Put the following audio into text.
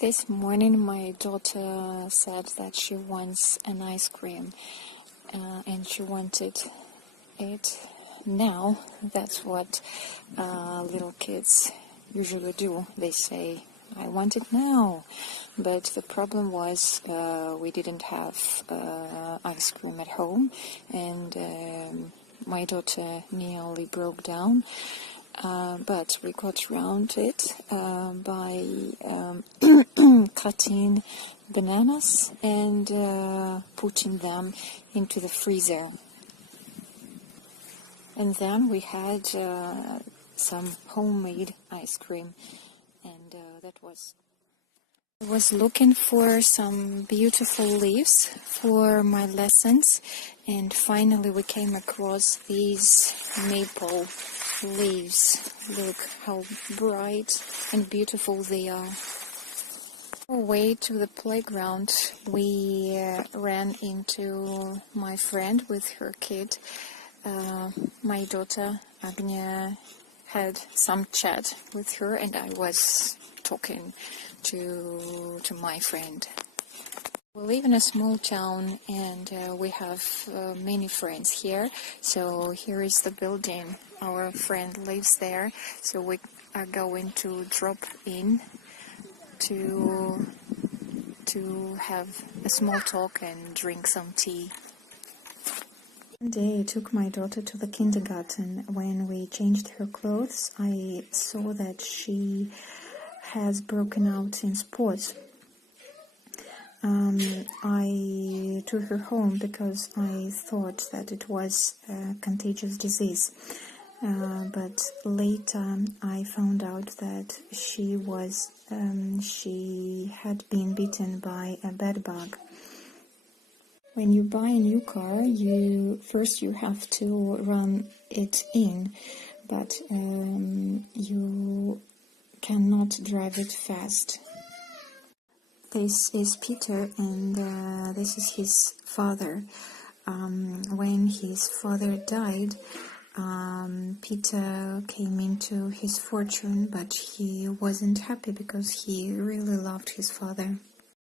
This morning my daughter said that she wants an ice cream and she wanted it now. That's what little kids usually do. They say, I want it now. But the problem was we didn't have ice cream at home, and my daughter nearly broke down. But we got around it by cutting bananas and putting them into the freezer. And then we had some homemade ice cream, and that was... I was looking for some beautiful leaves for my lessons, and finally we came across these maple leaves. Look how bright and beautiful they are. On our way to the playground, we ran into my friend with her kid. My daughter Agnia had some chat with her, and I was talking to my friend. We live in a small town, and we have many friends here. So here is the building. Our friend lives there, so we are going to drop in to have a small talk and drink some tea. One day I took my daughter to the kindergarten. When we changed her clothes, I saw that she has broken out in sports. I took her home because I thought that it was a contagious disease. But later I found out that she had been bitten by a bed bug. When you buy a new car, you have to run it in, but you cannot drive it fast. This is Peter, and this is his father. When his father died, Peter came into his fortune, but he wasn't happy because he really loved his father.